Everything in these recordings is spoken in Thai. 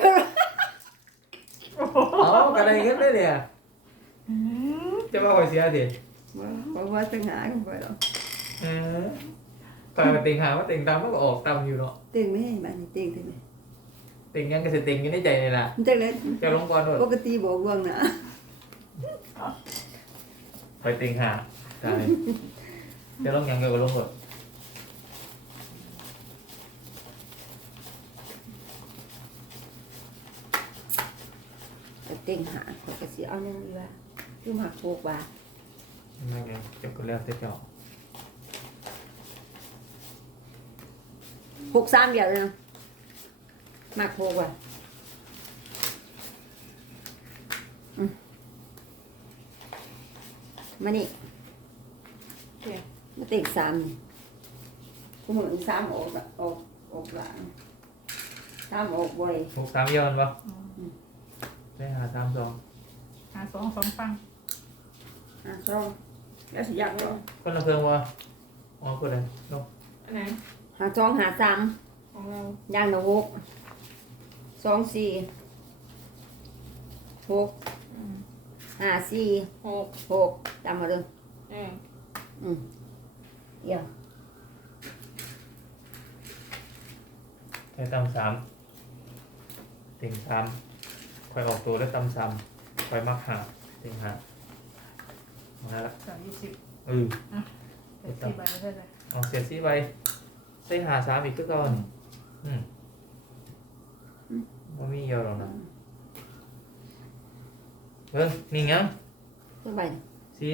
เพิ่นเอากระไรเงี้ยได้เลยจะมาคอยเสียดิว่าบ่ว่าตั้งหากันไปหรอกเออตอนติงหาว่าติงตามมันก็ออกตามอยู่เนาะเต็งไม่ให้มันเต็งเท่าไหร่ติงยังก็จะติงอยู่ในใจนี่แหละมันจังได๋จะลงก่อนด้วยปกติบอกล่วงหน้าคอยติงหาใช่จะลงยังเกี่ยวกับลงก่อน เต็งหาข้อยก็สิเอานั่นดีว่าคือหักโปกว่าไม่ไงจะก็แล้วแต่เจ้าหกสามเดียวเลยนะมักโปกว่าอืมมานี่โอเคมาเต็งสามนี่กูเหมือนสามออกอะออกออกหลังสามออกบ่อย หกสามย้อนปะ อืม ได้หาสามสองหาสองสองฟังอะสองแล้วสิอยากลองคนละเพิ่งวะอ๋อคนละลงอันไหนหาสองหาสามของเราย่างละหกสองสี่หกอืมห้าสี่หกหกตามมาเลยเอออืมเดี๋ยวได้ตำสามติงสาม คอยออกตัวได้ตำสามคอยมักหาติงหามาละสามยี่สิบเออเจ็ดสี่ใบไม่ได้เลยเอาเสียสีไปใส่หาสามอีกก็ก่อนอืมว่ามีเยอะหรอกนะเพิ่งนี่ยังตัวใบสี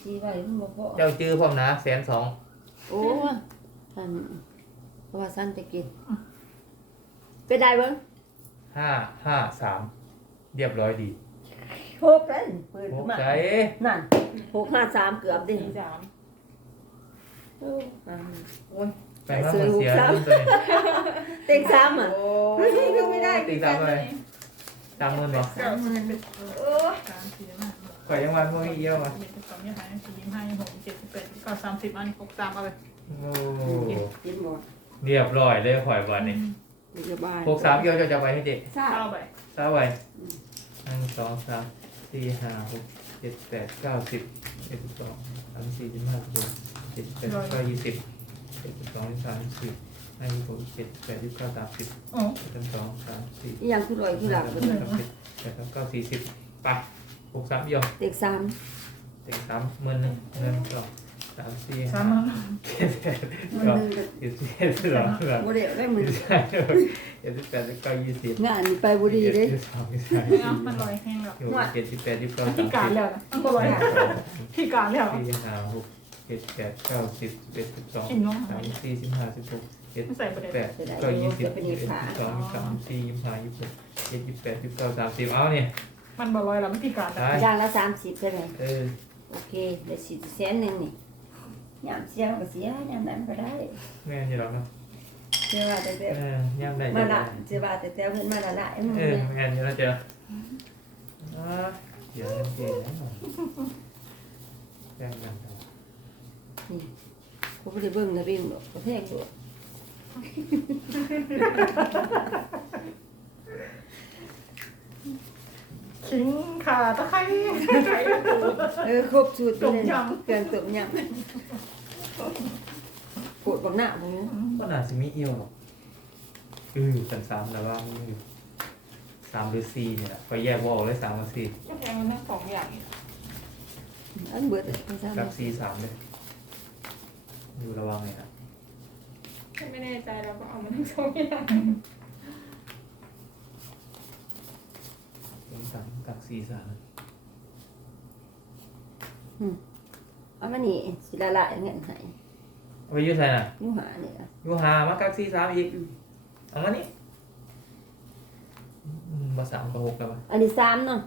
สี่ใบมันบ่พอเจ้าจื้อพร้อมนะแสนสองโอ้ท่านเพราะว่าสั้นไปกินเป็นได้เบิ้งห้าห้าสาม เรียบร้อยดีหกเลยเปิดโอ้ขึ้นมาใจนั่นหกห้าสามเกือบดิสี่สามโอ้อ่าแปลงร่างมันเสียเรื่องตัวนี้เต็งสามอะ โอ้ยไม่ได้ ตีสามอะไรสามหมื่นเหรอสามหมื่นโอ้สามสี่ห้าหกข่อยยังวันพวกนี้เยอะมาเจ็ดสิบสองยี่สิบห้าสี่ยี่สิบห้ายี่สิบหกเจ็ดสิบแปดสิบเก้าสามสิบอันหกสามเอาไปโอ้กินหมดเรียบร้อยเลยข่อยวันนี้ มีสบายหกสามเกี่ยวจะจะไปให้เด็กทราบ เก้าใบทราบไว้หนึ่งสองสามสี่ห้าหกเจ็ดแปดเก้าสิบเอ็ดสิบสองสามสี่สิบห้าสิบหกเจ็ดแปดเก้ายี่สิบเจ็ดสิบสองยี่สิบสามยี่สิบสี่ห้ายี่สิบหกยี่สิบเจ็ดแปดยี่สิบเก้าสามสิบโอ้เจ็ดสิบสองสามสี่อีหยังคือรอยคือหลับเจ็ดสิบแปดสิบเก้าสี่สิบไปหกสามเอี่ยวเต็งสามเต็งสามหมื่นหนึ่งหนึ่งสอง สามสี่สาห้ามอันเจ็ดแปดมันเก้าหนึ่งก็สิบสิบเอ็ดสิบสองสิบสามโมเดลได้มือสิบห้าเจ็ดสิบแปดสิบเก้ายี่สิบงานนี่ไปบุรีเด้สิบสองสิบสามไม่เอามันลอยแห้งแล้วสิบหกเจ็ดสิบแปดสิบเก้าพิสามการสิบแล้วนะมันก็ลอยหาสองพิการแล้วสี่ห้าหกเจ็ดแปดเก้าสิบสิบเอ็ดสิบสองเห็นน้องสามสี่สิบห้าสิบหกเจ็ดไม่ใส่ประเด็นแปดเก้ายี่สิบสิบเอ็ดสิบสองสิบสามสี่ยี่สิบห้ายี่สิบหกเจ็ดยี่สิบแปดยี่สิบเก้าสามสิบเอาเนี่ยมันบ่ลอยแล้วมันพิการแล้วได้อย่างละสามสิบใช่ไหมเออโอเคเดี๋ยวสิแสนหนึ่งนี่ ยามเสียก็เสียยามนั้นก็ได้แม่นี่หรอกเนาะเชื่อว่าแต่แต่เออย่ำได้มาย่ำละได้เชื่อว่าแต่แต่เพิ่นมาละละไอ้มึงเอเนี่อยแม่นี่เราเจออ่าเดี๋ยวเจ๊นะแจ้งกันต่อเขาบ่ได้เบิ่งนะเบิ่งดอกเขาแพงดอกขิงขาตะไคร้เออครบสูตรไปเลยต้มยำเครื่องต้มยำปวดบักหน้าบ่รู้ก็น่าจะมีเอียวหรอกอือสันสามแล้วว่ามันอยู่สามหรือสี่เนี่ยก็แยกว่าออกเลยสามกับสี่ก็แพงมันทั้งสองอย่างนี่อันเบิดเลยไม่ทราบกับสี่สามเลยอยู่ระวังเลยนะถ้าไม่แน่ใจเราก็เอามันทั้งสองอย่างเป็นสามกับสี่สาม เอามานี่สิละละเงินให้เอาไปอยืดใส่น่ะอยู่หานี่ล่ะอยู่หามากับสี่สามอีกเอามานี่อืมมาสามกับหกแล้วปะอันนี้สามเนาะ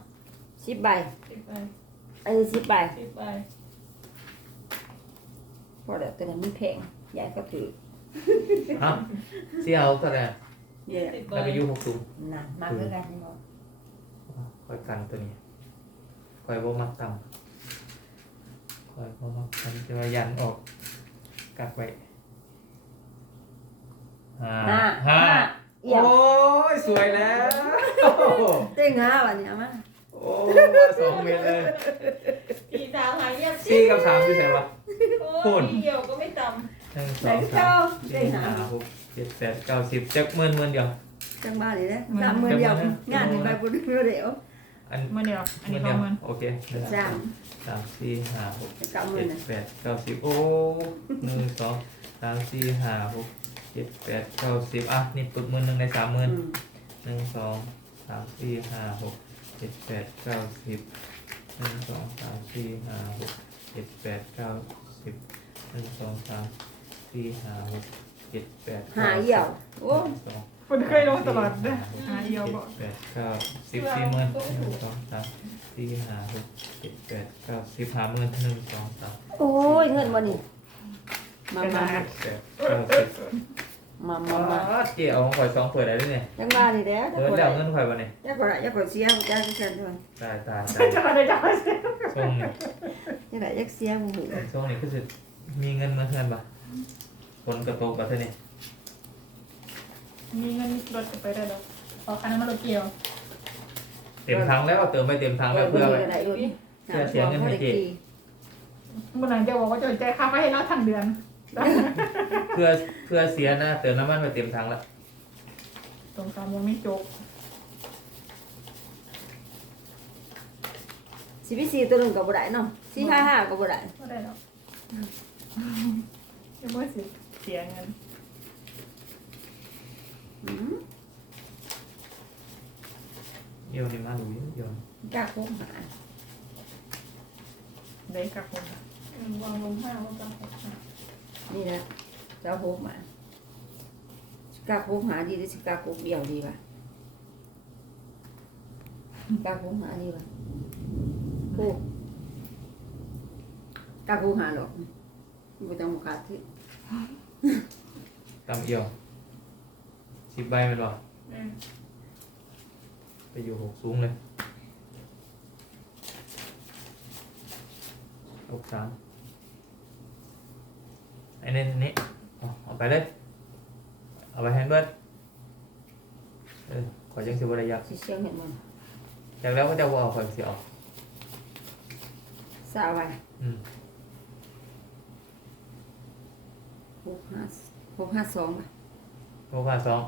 สิบใบ สิบใบอันนี้สิบใบสิบใบพอแล้วแต่นั้นมันแพงยายก็ถือฮะเสี่ยวเท่าไหร่เยอะสิบใบแล้วไปอยูหกสูงน่ะมาคือกันนี่บ่คอยกันตัวนี้คอยบ่มักต่ำค อยบ่มักต่ำจะมายันออกกักไว้ห้าห้าห้าเอี่ยมโอ้ยสวยแล้ว เต็งห้าวันเนี้ยมาโอ้มาสองเมตรเลยสี่สามหายเงียบสี่กับสามอยู่ไหนวะ โอ้ยเดียวก็ไม่ต่หนึ่งสไหนองก็สาเจ้ามเต็สี่งห้าห้าหกเจ็ดแปดเก้าสิบจักหมื่นหมื่นเดียว จังบ้านเลยนะสามหมื่นเดียวงานถึงไปบุญเดียว อันเมื่อเดียวอันหมื่นี้นสเดีอยงหมื่นวโอเคหนึ่งสามสามสี่ห้าหกเก้าหมื่เจ็นดนะแปดเก้าสิบโอ้หนึ่งสองสามสี่ห้าหกเจ็ดแปดเก้าสิบอะนี่ตุดหมื่นหนึ่งในสามหมื่น อืมหนึ่งสองสามสี่ห้าหกเจ็ดแปดเก้าสิบหนึ่งสองสามสี่ห้าหกเจ็ดแปดเก้าสิบหนึ่งสองสามสี่ห้าหกเจ็ดแปดหาเหี่ยวโอ้ หนึ่งสอง คุณเคยลงตลอดเลยหาเดียวบ่เจ็ดแปดเก้าสิบสี่หมื่นหนึ่งสองสามสี่ห้าหกเจ็ดแปดเก้าสิบห้าหมื่นหนึ่งสองสามโอ้ยเงินวันนี้มามาเจ็ดแปดเก้าสิบมามามาอ๋อเจ๊เอาของข่อยสองเปิดได้ด้วยเนี่ยจังบ้านนี่แหล้วเปิดแล้วเงินข่อยวันนี้จะกดจะกดเสียงจะกดเสียงด้วยตายตายตายจะมาได้จ้าช่วงนี้จะไหนจะเสียงหูช่วงนี้ก็จะมีเงินมาเพื่อนปะฝนกระตกปะเท่านี้ มีเงินรถไปได้แล้วขอคันนั้นมารถเกี่ยวเต็มถังแล้วเติมไปเต็มถังแล้วเพื่อไปอะไรอยู่เพื่อเสียเงินให้เจ๊เมื่อไหร่จะบอกว่าจะใจายค่าไม่ให้เราทั้งเดือนเพื่อเพื่อเสียนะเติมน้ำมันไปเต็มถังแล้วตรงกลางยังไม่จบสิบสี่ตัวหนึ่งกับบุได้เนาะสี่ห้าห้ากับบุได้ก็ได้แล้วยังไม่สิเสียเงินอืมเยี่ยวนี่ มาดูเยี่ยวกล้าโค้งหาได้กับคนอะำวางลงห้าว่าจะหกห้านี่นะเจ้าโค้งมากล้าโค้งหาดีหรือสิกล้าโค้งเบี้ยวดีวะกล้าโค้งหาดีวะโค้งกล้าโค้งหาหรอกไม่ต้องมาขาดที่ตามเอี่ยว สิบใบมันบ่อืมไปอยู่หกสูงเลยหกสามไอ้นี่นี่เอาเอาไปเลย เอาไปแฮนเบิร์ดเออขอจังสิบระยะสิเชียงเห็นมันจากแล้วก็จะว่าเอาข่อยสิเอาสาวไปอืมหกห้าหกห้าสองไป หกห้าสอง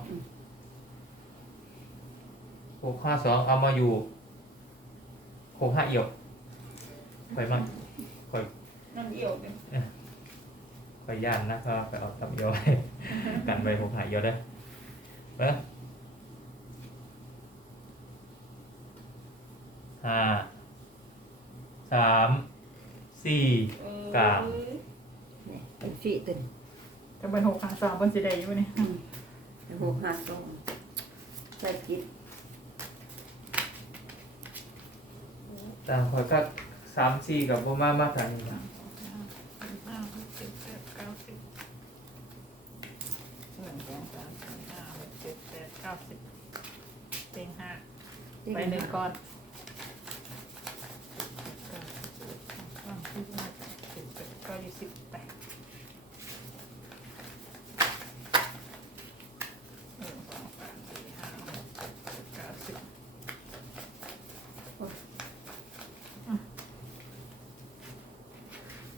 หกห้าสองเอามาอยู่หกห้าเอี่ยวไปมั่งนั่นเอี่ยวเนี่ยไปย่านนะก็ไปเอาตับเอี่ยวไว้กันไปหกห้าเอี่ยวได้อเออห้าสามสี่เออกลางนี่เป็นฟีตึงจะเป็นหกหาสามบนสีแดงอยู่นี่ หกห้าสองใส่กินต่างคอยก็สามสี่กับพ่อมามาทางนี้นะห้าหกเจ็ดแปดเก้าสิบหนึ่งสองสามสี่ห้าหกเจ็ดแปดเก้าสิบเต็งห้าไปหนึ่งก้อนสามสี่ห้าหกเจ็ดแปดเก้ายี่สิบไปหนึ่งสองสามสี่ห้าหกเจ็ดแปดเก้าสิบ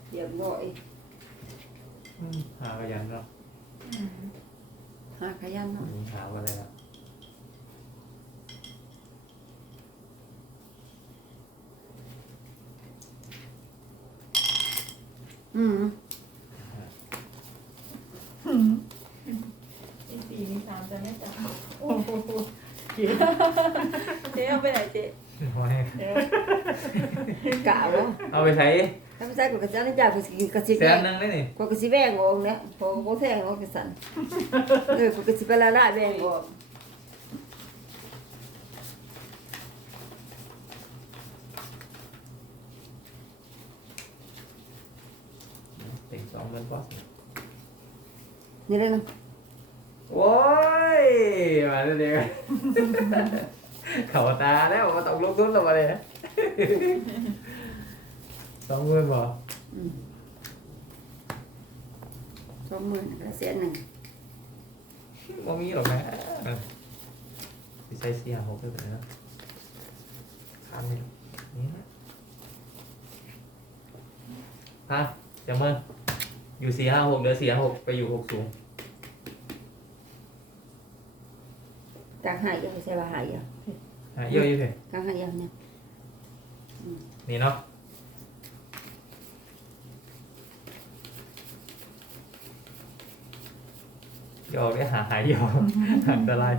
เรียบร้อย อืมหากระยันเนาะ หาขยันเนาะหาว่าอะไรละอืมมีสี่มีสามจะไม่จับโอ้โหเจ๊เจ๊เอาไปไหนเจ๊ เอาให้เจ๊กะวะเอาไปใช้ ถ้าไม่ใช่กูกระจันจ่ากูสิกระสิแสแวนงหนึงได้นี่กูกระสิแวงออกเนี่ยพอกูแทงออกกระสันเออกูกระสิไปละละแวงออกติงสองเงินก็นี่เลยนะโอ้ยมาเร็วๆเขาตาแล้วมาตกลงทุนแล้วมาเลยนะ สองหมื่นบ่อืมสองหมื่นกระเสียหนึ่งบ่มีหรอกนะสิใช้สี่ห้าหกได้ไหมนะข้ามนี่นี่นะฮะจังมึงอยู่สี่ห้าหกเหลือสี่ห้าหกไปอยู่หกสูงกลางหายยังใช่ป่ะหายยังหาเยอะอยู่เลยกลางหายยังเนี่ยนี่เนาะ หยอกได้หาหายหยอกอันตราย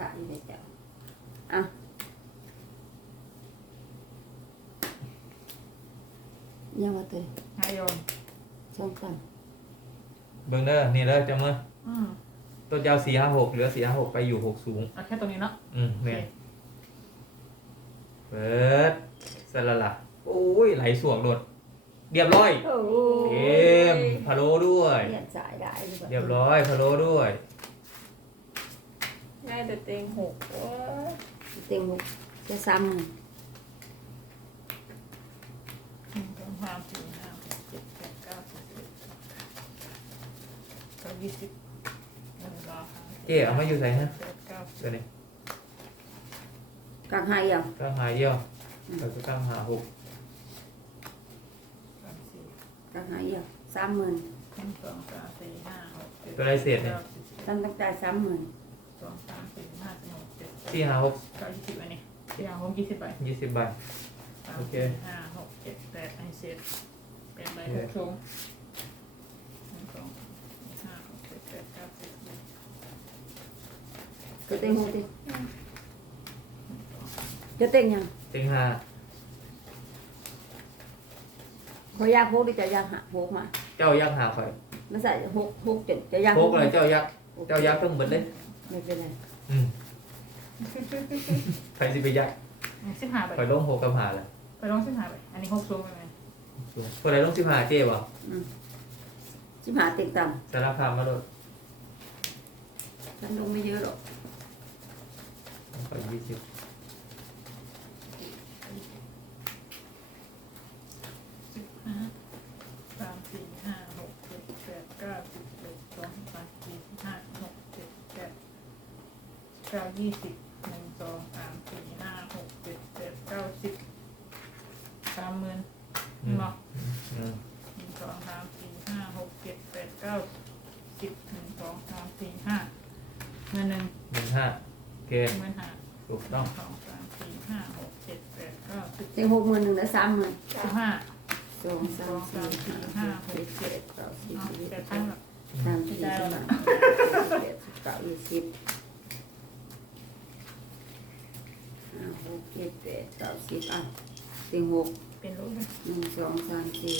ระอยู่ในเจ้าอะยังว่าตัวนายโยนช่องต่เบิ่งเด้อนี่เด้อจังมึงอืมต้นยาวสี่ห้าหกเหลือสี่ห้าหกไปอยู่หกสูง เอาแค่ตรงนี้เนาะอืมโอเคเนี่ยเปิดสละละโอ้ยไหลสวงโดด เรียบร้อยำโอ้เกมพะโล้ด้วยเปลี่ยนสายได้หรือเปล่าเรียบร้อยพะโล้ด้วยง่ายแต่เต็งหกโอ้ยเต็งหกจะซ้ำหนึ่งสองสามสี่ห้าหกเจ็ดแปดเก้าสิบสิบเอ็ดสิบสองเก้ายี่สิบหนึ่งสองสามสี่เจ๊เอามาอยู่ใส่ฮะแปดเก้าสิบเดี๋ยวนี้กลางหายยังก็หายเดียวแล้วก็กำหาหกสามสี่ กลางหายยังสามหมื่นหนึ่งสองสามสี่ห้าหกเจ็ดตัวไรเศษเนี่ยก้าสิบสิบท่านต้องจ่ายสามหมื่นสองสามสี่ห้าสิบหกเจ็ดแปดสี่ห้าหกเก้ายี่สิบอันนี้สี่ห้าหกยี่สิบใบยี่สิบใบ สามโอเค สี่ห้าหกเจ็ดแปดอันนี้เศษแปดใบหกชงหนึ่งสองสามสี่ห้าหกเจ็ดแปดเก้าสิบสิบก็เต็งหกดิจะเต็งยังเต็งห้า ขอยากหกดิจะยากหาหกมาเจ้ายักษ์หาข่อยไม่ใส่หกหกจะจะยากหกเลยเจ้ายักษ์เจ้ายักษ์ต้องเบิดเลยไม่เป็นไรอืมใครสิไปยักษ์สิบห้าใบข่อยลงหกกับหาเลยไปลองสิบห้าใบอันนี้หกชงไปไหมคนไหนลงสิบหาเจ๊บ่ชิมหาเต็งต่สารคามมาโดดำฉันลงไม่เยอะหรอกข่อยยี่สิบสิบห้าสามสี่ห้าหกเจ็ดแปดเก้าสิบเอ็ดสองสามสี่ห้าหกเจ็ดแปด เก้ายี่สิบหนึ่งสองสามสี่ห้าหกเจ็ดแปดเก้าสิบสามหมื่นอืมเนาะอืมหนึ่งสองสามสี่ห้าหกเจ็ดแปดเก้าสิบหนึ่งสองสามสี่ห้าเงินหนึ่งหนึ่งห้าเกณฑ์เงินห้าถูกหต้องนึ่งสองสามสี่ห้าหกเจ็ดแปดเก้าสิบเต็งหกหมื่นหนึ่งและสามหมื่นสิบห้าสองสามสี่ห้าหกเจ็ดแปดเก้าสิบเนาะสิบเอ็ดแปสิบพันหรอกสามสี่สิบห้าสิบเจ็ดสิบเก้ายี่สิบ ห้าหกเจ็ดแปดเก้าสิบอะเต็งหกเป็นรูปเลยหนึ่งสองสามสี่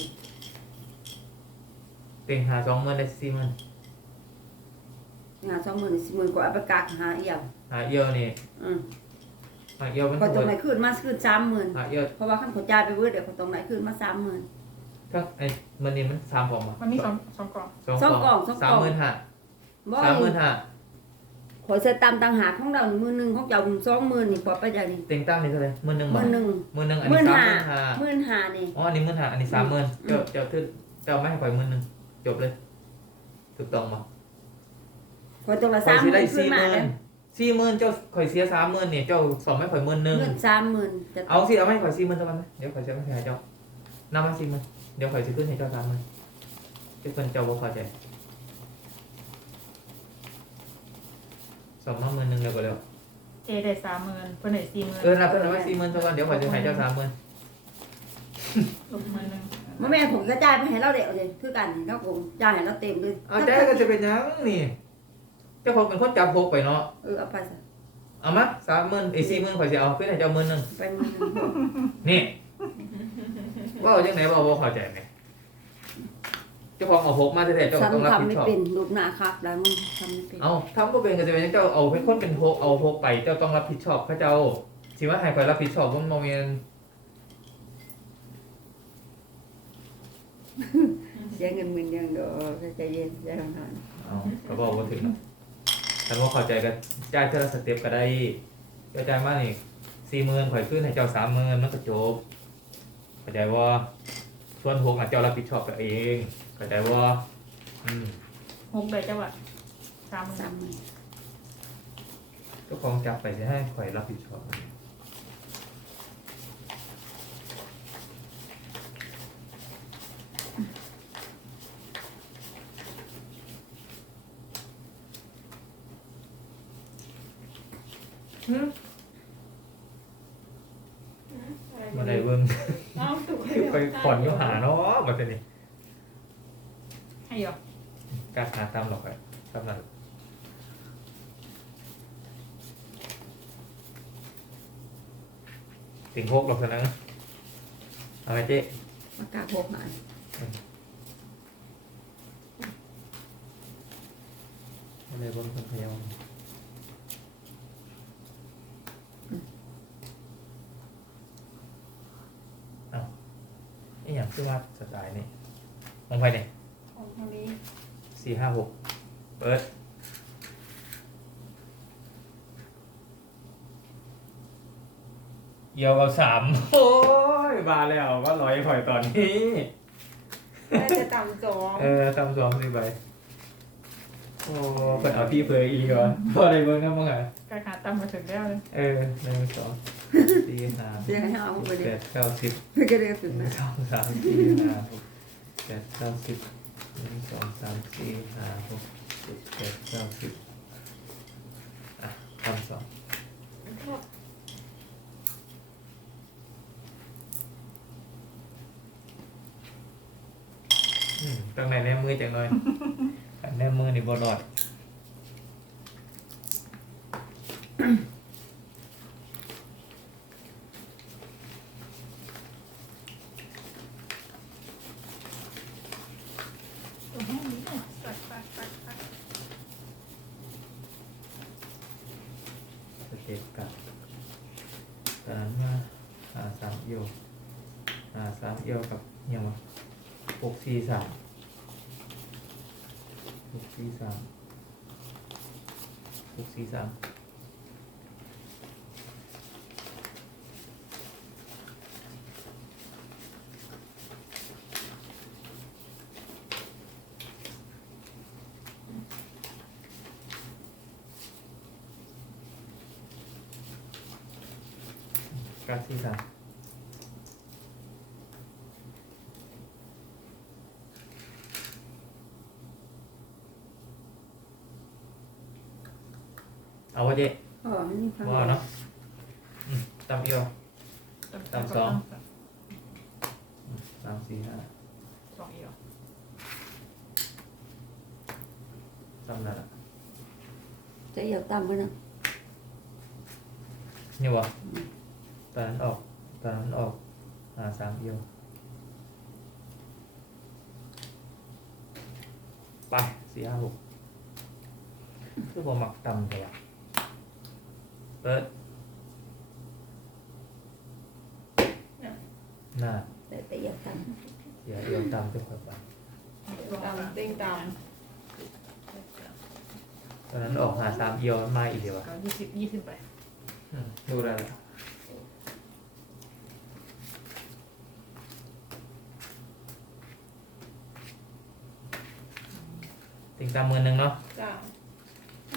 เต็งหาสองหมื่นได้สี่หมื่นหาสองหมื่นสี่หมื่นกว่าเอาไปกักหาเอี่ยวหาเอี่ยวนี่อืมหาเอี่ยวมันพอตถูรงกไหนขึ้นมาขึ้นสามหมื่นหาเอี่ยวเพราะว่าขั้นขอจ่ายไปเวอร์เดี๋ยวพอตรงไหนขึ้นมาสามหมื่น ก็ไอ้มันนี่มันสามของมามันมีสองสองกล่องสองสองกล่องสองกล่สาอมงหมื่นห้าบ่สามหมื่นห้า ขอเสียตามต่างหากของเราหมื่นหนึ่งของเจ้าสองหมื่นนี่พอไปจ่ายนี่เต็งตั้งนี่เท่าไหร่หมื่นหนึ่งหมื่นหนึ่งหมื่นหนึ่งอันหมื่นี้นสามห้าหมื่นห้าหมื่นห้านี่อ๋ออันนี้หมื่นห้าอันนี้สามหมื่นอืมเจ้าเจ้าคือเจ้าไม่ให้ข่อยหมื่นหนึ่งจบเลยถูกต้องมั้ขอตรงละข่อสายมหสิมื่ได้นขึ้นสี่หมามื่แล้นวสี่หมื่นเจ้าข่อยเสียสามหมื่นเนี่ยเจ้าสองไม่ข่อยหมื่นหนึ่งเงินสามหมื่นจะเอาสิเอาไม่ข่อยสี่หมื่นเท่านั้นไหมเดี๋ยวข่อยจะไม่ให้เจ้านำมาสี่หมื่นเดี๋ยวข่อยจะขึ้นให้เจ้าสามหมื่นเจ้าคนเจ้าบ่พอใจ สองมาหมื่นหนึ่งเร็วกว่าเร็วเอได้สามหมื่นเพื่อนได้สี่หมื่นเออรับเพิ่นเอาไว้สี่หมื่นเท่ากันเดี๋ยวข่อยจะให้เจ้าสามหมื่นลงหมื่นหนึ่งเมื่อแม่ผมก็จ่ายไปให้เราเด็กเลยคือกันเราคงจ่ายให้เราเต็มเลยเอาแต่ก็จะเป็นหยังนี่เจ้าของเป็นคนจับพกไปเนาะเออเอาไปซะเอามาสามหมื่นไอ้สี่หมื่นข่อยจะเอาขึ้นให้เจ้าหมื่นหนึ่งไปหมื่นหนึ่งนี่ว่าเอาจังไหนว่าบ่เข้าใจไหม เจ้าของเอาพกมาแท้ๆเจ้าฉันต้องรับทำผิดไม่ชอบเป็นรูปหน้าครับแล้วมึงทำไม่เป็นเอาทำก็เป็นก็จะเป็นเจ้าเอาเป็นคนเป็นพกเอาพกไปเจ้าต้องรับผิดชอบพระเจ้าสิว่าให้ข่อยรับผิดชอบมันบ่แม่นเสียเงินหมื่นยังดอกใจเย็นใจห่างเอาก็บอกบ่ถึงแต่ว่าเข้าใจก็จ่ายเท่าละสเต็ปก็ได้เจ้าจ่ายมานี่สี่หมื่นข่อยขึ้นให้เจ้าสามหมื่นมันก็จบเข้าใจว่าส่วนหกอะเจ้ารับผิดชอบตัวเอง เข้าใจว่าอืมหกได้จังหวะสามหมื่นสามหมื่นเจ้าของจับไปจะให้ข่อยรับผิดชอบหืมมาได้เบิ่งเอ้าถูกคือไปผ่อนอยู่หาเนาะมาเป็น นี่ให้เหรอการหาตามหรอกอะตามนั้นถึงหกหรอกนะเอาไปเจ๊มากาหกหายมาได้เบิ่งคนพยายามเอาไอ้อย่างชื่อว่าสไตล์นี่มองไปเนี่ยของทางนี้ สี่ห้าหกเปิดเอียวเอาสามโอ้ยมาแล้วว่าร้อยผ่อยตอนนี้ น่าจะต่ำสองเออตำสองสิใบโอ้เป็นเอาที่เพยอีกเหรอพอได้เบิ้งนะมึงอะกาขาตั้มมาถึงแล้วเลยเออหนึ่งสองสี่ห้าหกเรียกให้เอาไปเจ็ดเลยแปดเก้าสิบไม่ก็เรียกหถึงนึ่นะ งสองสามสี่ห้าหกเจ็ดเก้าสิบ หนึ่งสองสามสี่ห้าหกเจ็ดแปดเก้าสิบอะตำสองอืมตั้งไหนแนมือจังเลยอันแนมือนี่บอลอด ตัวห้องนี้เนี่ยสักสักสักสัก สเต็ปกับตอนนั้นมาหาสามเอียวหาสามเอียวกับอิหยังวะหกสี่สามหกสี่สาม หกสี่สามกับสี่สาม เอาวะเจ๊อ๋อนี่ฟังว่าเนาะอืมตำเอียว ตามสองอืมสามสี่ห้าสองเอียวตำนั่นอะจะเอียวต่ำไปนะนี่วะตอนนั้นออกตอนนั้นออกหาสามเอียว ไปสี่ห้าหกคือผมหมักตำเลยวะ เปิดหน้าแต่แต่เอียวต่เสียเอียวตำจะค่อยไปสองสามต่ำเต็งต่ตอนนั้นออกหาสามเอียวมาอีกเดียววะก็ยี่สิบยี่สิบไปอืมดูได้แล้วติงตามมือหนึ่งเนาะำจ้า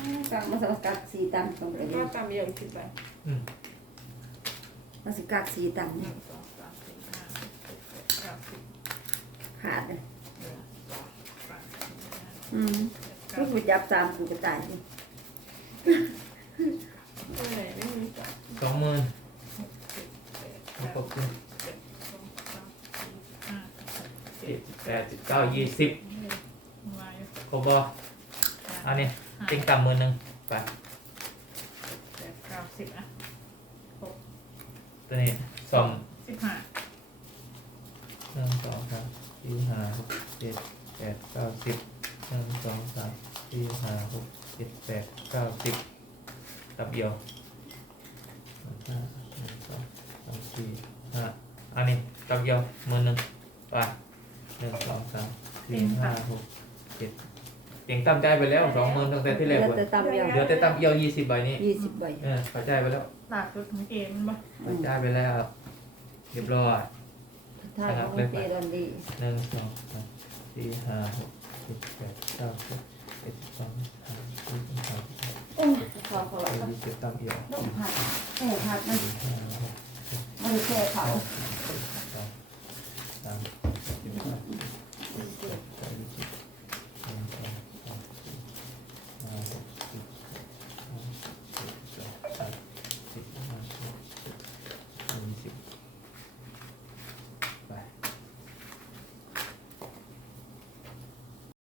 ำกลางมาสักกักสีต่ำตรงไปแล้วเลก็ยต่ำเดียวอีกสิบใบอืมมาสิกักสีต่ำหเนี่นึ่ยงสองสามสี่ห้าหกเจ็ดแปดเก้าสิบขาดเลยหนึ่งสองสามสี่ห้าอืมเจ็ดก็เก้ากูจับสามกูจะตายสิตัวไหนไม่มีต่สองหมื่นเจ็ดแปดขอบคุณเจ็ดสองสามสี่ห้าหกเจ็ดแปดสิบเก้ายี่สิบมาอยู่ครบบ่อันนี้ ติงตามมือหนึ่งไปแปดเก้าสิบอะตัวนี้สองสิบห้าหนึ่งสองสามสี่ห้าหกเจ็ดแปดเก้าสิบหนึ่งสองสามสี่ห้าหกเจ็ดแปดเก้าสิบตับเดียวห้าหนึ่งสองสามสี่ห้าอันนี้ตับเดียวมือหนึ่งไปหนึ่งสองสามสี่ห้าหกเจ็ด เตียงตั้มใจายไปแล้วสองหมื่นตั้งแต่ที่แรกเหลืเว้อยแต่ต่ำเอียวเดี๋ยวแต่ตั้มเอียวยี่สิบใบนี้ยี่สิบใบเออเข้าใจายไปแล้วหลากสุดของเกมป่ะเข้าใจายไปแล้วเรียบร้อยถ้าของเจดอนดีหนึ่งสองสามสี่ห้าหกเจ็ดแปดเก้าสิบเจ็ดสิบสองสามสี่สิบห้าสิบหกโอ้ยขอขอเจ็ดละยี่สิบตามเอี่ยวต้องผัดแก่ผัดมันสี่ห้าหกเจ็ดมันแก่เขาแปด